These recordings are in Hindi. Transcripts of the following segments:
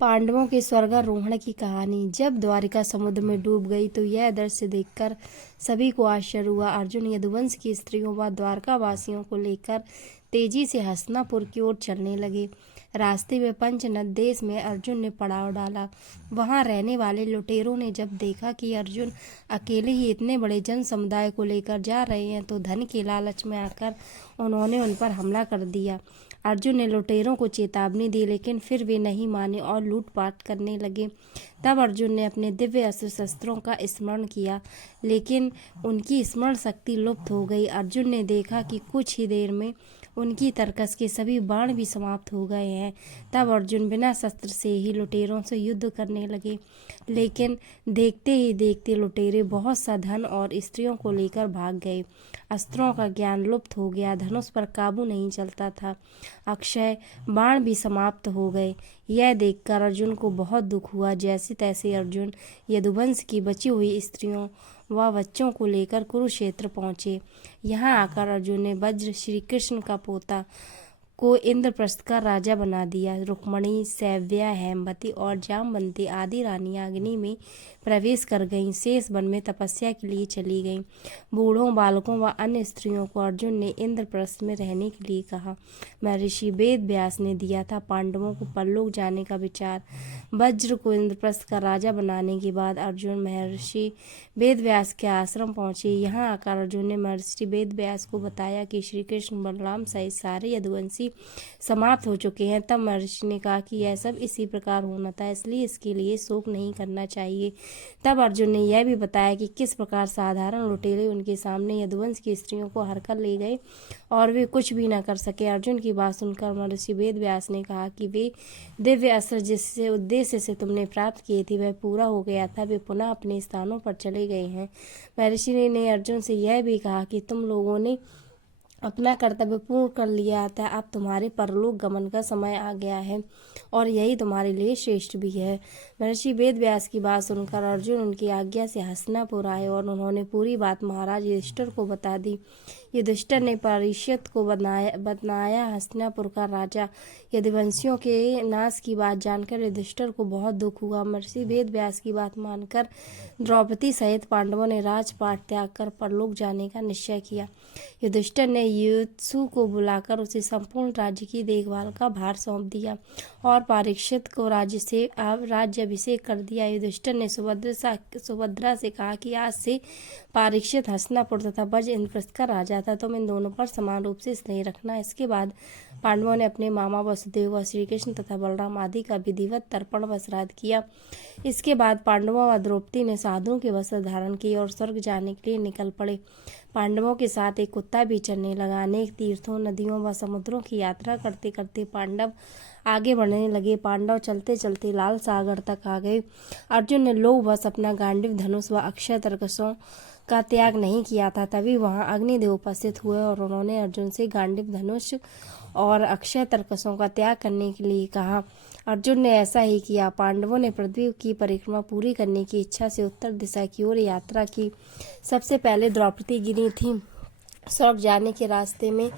पांडवों के स्वर्गारोहण की कहानी। जब द्वारिका समुद्र में डूब गई तो यह दृश्य देखकर सभी को आश्चर्य हुआ। अर्जुन यदुवंश की स्त्रियों व द्वारका वासियों को लेकर तेजी से हस्तिनापुर की ओर चलने लगे। रास्ते में पंचनद देश में अर्जुन ने पड़ाव डाला। वहां रहने वाले लुटेरों ने जब देखा कि अर्जुन अकेले ही इतने बड़े जन समुदाय को लेकर जा रहे हैं तो धन के लालच में आकर उन्होंने उन पर हमला कर दिया। अर्जुन ने लुटेरों को चेतावनी दी, लेकिन फिर वे नहीं माने और लूटपाट करने लगे। तब अर्जुन ने अपने दिव्य अस्त्र शस्त्रों का स्मरण किया, लेकिन उनकी स्मरण शक्ति लुप्त हो गई। अर्जुन ने देखा कि कुछ ही देर में उनकी तरकस के सभी बाण भी समाप्त हो गए हैं। तब अर्जुन बिना शस्त्र से ही लुटेरों से युद्ध करने लगे, लेकिन देखते ही देखते लुटेरे बहुत सा धन और स्त्रियों को लेकर भाग गए। अस्त्रों का ज्ञान लुप्त हो गया, धनुष पर काबू नहीं चलता था, अक्षय बाण भी समाप्त हो गए। यह देखकर अर्जुन को बहुत दुख हुआ। जैसे तैसे अर्जुन यदुवंश की बची हुई स्त्रियों व बच्चों को लेकर कुरुक्षेत्र पहुँचे। यहाँ आकर अर्जुन ने वज्र श्री कृष्ण का पोता को इंद्रप्रस्थ का राजा बना दिया। रुक्मणी, सैव्या, हेमवती और जामवंती आदि रानियां अग्नि में प्रवेश कर गईं। शेष वन में तपस्या के लिए चली गईं। बूढ़ों, बालकों व अन्य स्त्रियों को अर्जुन ने इंद्रप्रस्थ में रहने के लिए कहा। महर्षि वेद व्यास ने दिया था पांडवों को परलोक जाने का विचार। वज्र को इंद्रप्रस्थ का राजा बनाने के बाद अर्जुन महर्षि वेद व्यास के आश्रम पहुंचे। यहाँ आकर अर्जुन ने महर्षि वेद व्यास को बताया कि श्री कृष्ण, बलराम सहित सारे यदुवंशी समाप्त हो चुके हैं। तब महर्षि ने कहा कि यह सब इसी प्रकार होना था, इसलिए इसके लिए शोक नहीं करना चाहिए। तब अर्जुन ने यह भी बताया कि किस प्रकार साधारण लुटेरे उनके सामने यदुवंश की स्त्रियों को हरकर ले गए और वे कुछ भी न कर सके। अर्जुन की बात सुनकर महर्षि वेद व्यास ने कहा कि वे दिव्य अस्त्र जिससे उद्देश्य से तुमने प्राप्त किए थे वह पूरा हो गया था, वे पुनः अपने स्थानों पर चले गए हैं। महर्षि ने अर्जुन से यह भी कहा कि तुम लोगों ने अपना कर्तव्य पूर्ण कर लिया था, अब तुम्हारे परलोक गमन का समय आ गया है और यही तुम्हारे लिए श्रेष्ठ भी है। महर्षि वेद व्यास की बात सुनकर अर्जुन उनकी आज्ञा से हस्तिनापुर आए और उन्होंने पूरी बात महाराज युधिष्ठिर को बता दी। युधिष्ठिर ने परीक्षित को बनाया हस्तिनापुर का राजा। यदुवंशियों के नाश की बात जानकर युधिष्ठिर को बहुत दुख हुआ। महर्षि वेद व्यास की बात मानकर द्रौपदी सहित पांडवों ने राजपाट त्याग कर परलोक जाने का निश्चय किया। युधिष्ठिर ने युत्सु को बुलाकर उसे संपूर्ण राज्य की देखभाल का भार सौंप दिया और परीक्षित को राज्याभिषेक कर दिया। युधिष्ठिर ने सुभद्रा से कहा कि आज से परीक्षित हस्तिनापुर तथा ब्रज इंद्रप्रस्थ का राजा था, तुम इन दोनों पर समान रूप से स्नेह रखना। इसके बाद पांडवों ने अपने मामा वसुदेव व श्री कृष्ण तथा बलराम आदि का विधिवत तर्पण व श्राद्ध किया। इसके बाद पांडवों व द्रौपदी ने साधुओं के वस्त्र धारण किए और स्वर्ग जाने के लिए निकल पड़े। पांडवों के साथ एक कुत्ता भी चलने लगा। अनेक तीर्थों, नदियों व समुद्रों की यात्रा करते करते पांडव आगे बढ़ने लगे। पांडव चलते चलते लाल सागर तक आ गए। अर्जुन ने लोभवश अपना गांडीव धनुष व अक्षय तरकसों का त्याग नहीं किया था। तभी वहां अग्निदेव उपस्थित हुए और उन्होंने अर्जुन से गांडीव धनुष और अक्षय तरकसों का त्याग करने के लिए कहा। अर्जुन ने ऐसा ही किया। पांडवों ने पृथ्वी की परिक्रमा पूरी करने की इच्छा से उत्तर दिशा की ओर यात्रा की। सबसे पहले द्रौपदी गिरी थी। स्वर्ग जाने के रास्ते में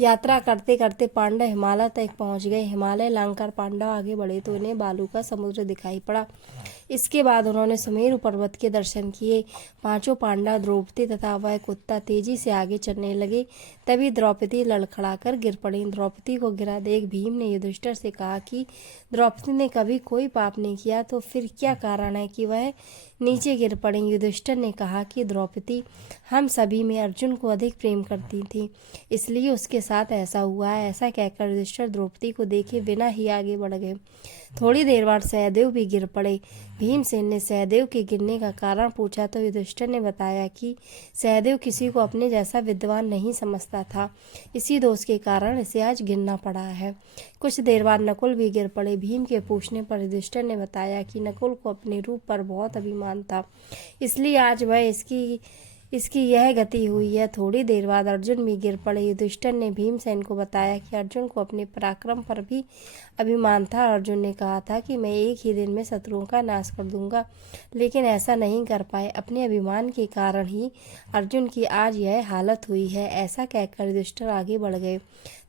यात्रा करते करते पांडव हिमालय तक पहुंच गए। हिमालय लांघकर पांडव आगे बढ़े तो उन्हें बालू का समुद्र दिखाई पड़ा। इसके बाद उन्होंने सुमेरु पर्वत के दर्शन किए। पांचों पांडव, द्रौपदी तथा वह कुत्ता तेजी से आगे चलने लगे। तभी द्रौपदी लड़खड़ाकर गिर पड़ी। द्रौपदी को गिरा देख भीम ने युधिष्ठिर से कहा कि द्रौपदी ने कभी कोई पाप नहीं किया, तो फिर क्या कारण है कि वह नीचे गिर पड़ी। युधिष्ठिर ने कहा कि द्रौपदी हम सभी में अर्जुन को अधिक प्रेम करती थी, इसलिए उसके साथ ऐसा हुआ है। ऐसा कहकर युधिष्ठिर द्रौपदी को देखे बिना ही आगे बढ़ गए। थोड़ी देर बाद सहदेव भी गिर पड़े। भीमसेन ने सहदेव के गिरने का कारण पूछा तो युधिष्ठिर ने बताया कि सहदेव किसी को अपने जैसा विद्वान नहीं समझता था, इसी दोष के कारण इसे आज गिरना पड़ा है। कुछ देर बाद नकुल भी गिर पड़े। भीम के पूछने पर युधिष्ठिर ने बताया कि नकुल को अपने रूप पर बहुत अभिमान था, इसलिए आज वह इसकी यह गति हुई है। थोड़ी देर बाद अर्जुन भी गिर पड़े। युधिष्ठिर ने भीमसेन को बताया कि अर्जुन को अपने पराक्रम पर भी अभिमान था। अर्जुन ने कहा था कि मैं एक ही दिन में शत्रुओं का नाश कर दूंगा, लेकिन ऐसा नहीं कर पाए। अपने अभिमान के कारण ही अर्जुन की आज यह हालत हुई है। ऐसा कहकर युधिष्ठिर आगे बढ़ गए।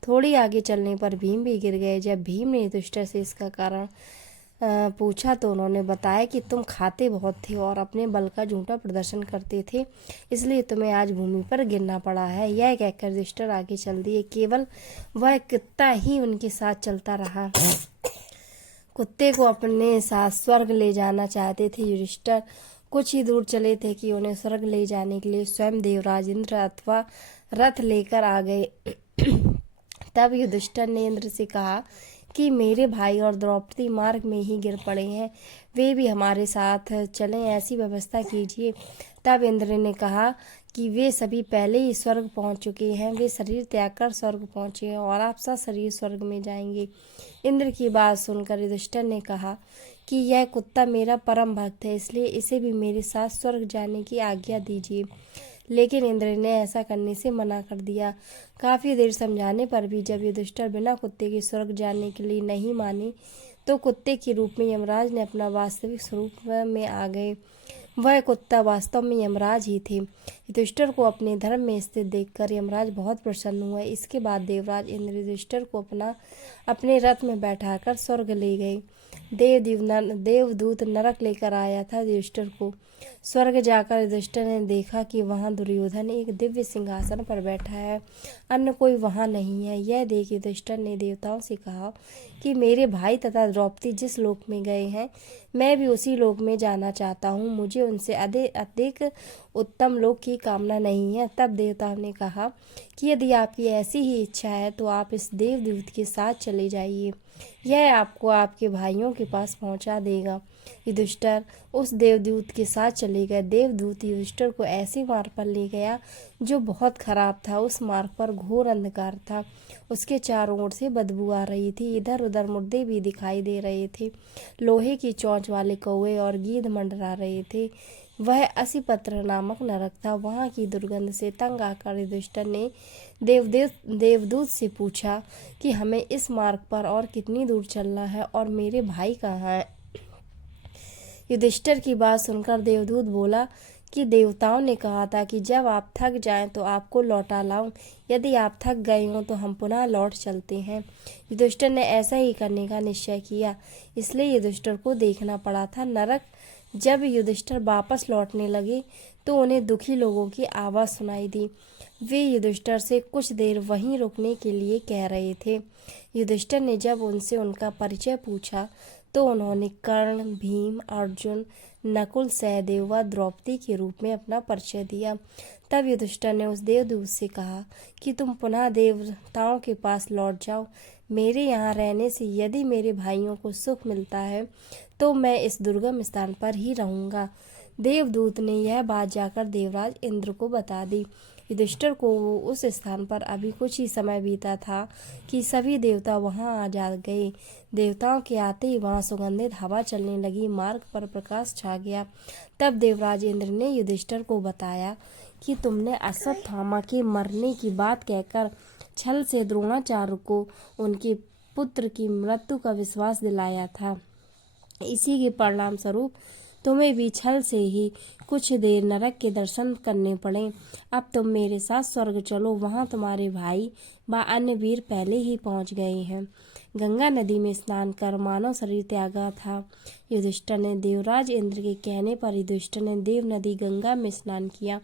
थोड़ी आगे चलने पर भीम भी गिर गए। जब भीम ने युधिष्ठिर से इसका कारण पूछा तो उन्होंने बताया कि तुम खाते बहुत थे और अपने बल का झूठा प्रदर्शन करते थे, इसलिए तुम्हें आज भूमि पर गिरना पड़ा है। यह कहकर युधिष्ठिर आगे चल दिए। केवल वह कुत्ता ही उनके साथ चलता रहा। कुत्ते को अपने साथ स्वर्ग ले जाना चाहते थे युधिष्ठिर। कुछ ही दूर चले थे कि उन्हें स्वर्ग ले जाने के लिए स्वयं देवराज इंद्र अथवा रथ लेकर आ गए। तब युधिष्ठिर ने इंद्र से कहा कि मेरे भाई और द्रौपदी मार्ग में ही गिर पड़े हैं, वे भी हमारे साथ चलें, ऐसी व्यवस्था कीजिए। तब इंद्र ने कहा कि वे सभी पहले ही स्वर्ग पहुंच चुके हैं, वे शरीर त्याग कर स्वर्ग पहुंचे हैं और आप सशरीर स्वर्ग में जाएंगे। इंद्र की बात सुनकर युधिष्ठिर ने कहा कि यह कुत्ता मेरा परम भक्त है, इसलिए इसे भी मेरे साथ स्वर्ग जाने की आज्ञा दीजिए। लेकिन इंद्र ने ऐसा करने से मना कर दिया। काफी देर समझाने पर भी जब युधिष्ठिर बिना कुत्ते के स्वर्ग जाने के लिए नहीं माने, तो कुत्ते के रूप में यमराज ने अपना वास्तविक स्वरूप में आ गए। वह कुत्ता वास्तव में यमराज ही थे। युधिष्ठिर को अपने धर्म में स्थित देखकर यमराज बहुत प्रसन्न हुए। इसके बाद देवराज इंद्र युधिष्ठिर को अपने रथ में बैठाकर स्वर्ग ले गए। देवदूत नरक लेकर आया था युधिष्ठिर को। स्वर्ग जाकर युधिष्ठिर ने देखा कि वहां दुर्योधन एक दिव्य सिंहासन पर बैठा है, अन्य कोई वहां नहीं है। यह देख युधिष्ठिर ने देवताओं से कहा कि मेरे भाई तथा द्रौपदी जिस लोक में गए हैं, मैं भी उसी लोक में जाना चाहता हूँ। मुझे उनसे अधिक उत्तम लोक की कामना नहीं है। तब देवताओं ने कहा कि यदि आपकी ऐसी ही इच्छा है तो आप इस देवदूत के साथ चले जाइए, यह आपको आपके भाइयों के पास पहुंचा देगा। युधिष्ठिर उस देवदूत के साथ चले गए। देवदूत युधिष्ठिर को ऐसे मार्ग पर ले गया जो बहुत खराब था। उस मार्ग पर घोर अंधकार था, उसके चारों ओर से बदबू आ रही थी। इधर उधर मुर्दे भी दिखाई दे रहे थे, लोहे की चोंच वाले कौवे और गीध मंडरा रहे थे। वह असिपत्र नामक नरक था। वहां की दुर्गंध से तंग आकर युधिष्ठिर ने देवदूत से पूछा कि हमें इस मार्ग पर और कितनी दूर चलना है और मेरे भाई कहाँ हैं। युधिष्ठिर की बात सुनकर देवदूत बोला कि देवताओं ने कहा था कि जब आप थक जाएं तो आपको लौटा लाऊं। यदि आप थक गए हो तो हम पुनः लौट चलते हैं। युधिष्ठिर ने ऐसा ही करने का निश्चय किया, इसलिए युधिष्ठिर को देखना पड़ा था नरक। जब युधिष्ठिर वापस लौटने लगे तो उन्हें दुखी लोगों की आवाज़ सुनाई दी। वे युधिष्ठिर से कुछ देर वहीं रुकने के लिए कह रहे थे। युधिष्ठिर ने जब उनसे उनका परिचय पूछा तो उन्होंने कर्ण, भीम, अर्जुन, नकुल, सहदेव व द्रौपदी के रूप में अपना परिचय दिया। तब युधिष्ठिर ने उस देवदूत से कहा कि तुम पुनः देवताओं के पास लौट जाओ। मेरे यहाँ रहने से यदि मेरे भाइयों को सुख मिलता है तो मैं इस दुर्गम स्थान पर ही रहूंगा। देवदूत ने यह बात जाकर देवराज इंद्र को बता दी। युधिष्ठिर को उस स्थान पर अभी कुछ ही समय बीता था कि सभी देवता वहां आ जा गए। देवताओं के आते ही वहां सुगंधित हवा चलने लगी, मार्ग पर प्रकाश छा गया। तब देवराज इंद्र ने युधिष्ठिर को बताया कि तुमने अश्वत्थामा के मरने की बात कहकर छल से द्रोणाचार्य को उनके पुत्र की मृत्यु का विश्वास दिलाया था। इसी के परिणाम स्वरूप तुम्हें भी छल से ही कुछ देर नरक के दर्शन करने पड़े। अब तुम मेरे साथ स्वर्ग चलो, वहां तुम्हारे भाई व अन्य वीर पहले ही पहुंच गए हैं। गंगा नदी में स्नान कर मानव शरीर त्यागा था। युधिष्ठिर ने देवराज इंद्र के कहने पर युधिष्ठिर ने देव नदी गंगा में स्नान किया।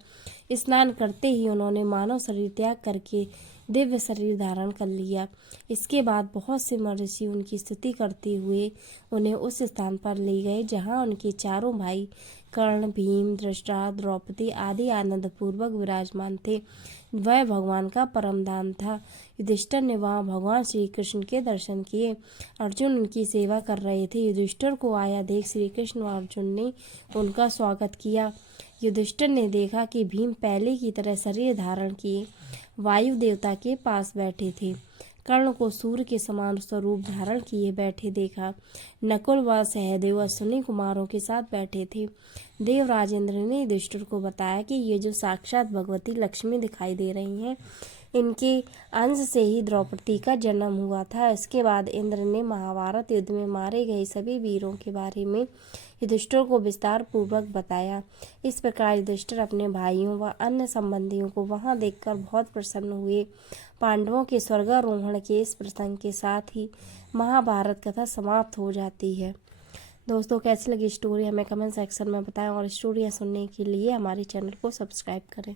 स्नान करते ही उन्होंने मानव शरीर त्याग करके दिव्य शरीर धारण कर लिया। इसके बाद बहुत से महर्षि उनकी स्तुति करते हुए उन्हें उस स्थान पर ले गए जहाँ उनके चारों भाई कर्ण, भीम, धृतराष्ट्र, द्रौपदी आदि आनंद पूर्वक विराजमान थे। वह भगवान का परम धाम था। युधिष्ठिर ने वहाँ भगवान श्री कृष्ण के दर्शन किए। अर्जुन उनकी सेवा कर रहे थे। युधिष्ठिर को आया देख श्री कृष्ण व अर्जुन ने उनका स्वागत किया। युधिष्ठिर ने देखा कि भीम पहले की तरह शरीर धारण किए वायु देवता के पास बैठे थे। कर्ण को सूर्य के समान स्वरूप धारण किए बैठे देखा। नकुल व सहदेव अश्विनी कुमारों के साथ बैठे थे। देवराज इंद्र ने युधिष्ठिर को बताया कि ये जो साक्षात भगवती लक्ष्मी दिखाई दे रही हैं, इनके अंश से ही द्रौपदी का जन्म हुआ था। इसके बाद इंद्र ने महाभारत युद्ध में मारे गए सभी वीरों के बारे में युधिष्ठिर को विस्तार पूर्वक बताया। इस प्रकार युधिष्ठिर अपने भाइयों व अन्य संबंधियों को वहां देखकर बहुत प्रसन्न हुए। पांडवों के स्वर्गारोहण के इस प्रसंग के साथ ही महाभारत कथा समाप्त हो जाती है। दोस्तों कैसी लगी स्टोरी हमें कमेंट सेक्शन में बताएं और स्टोरियाँ सुनने के लिए हमारे चैनल को सब्सक्राइब करें।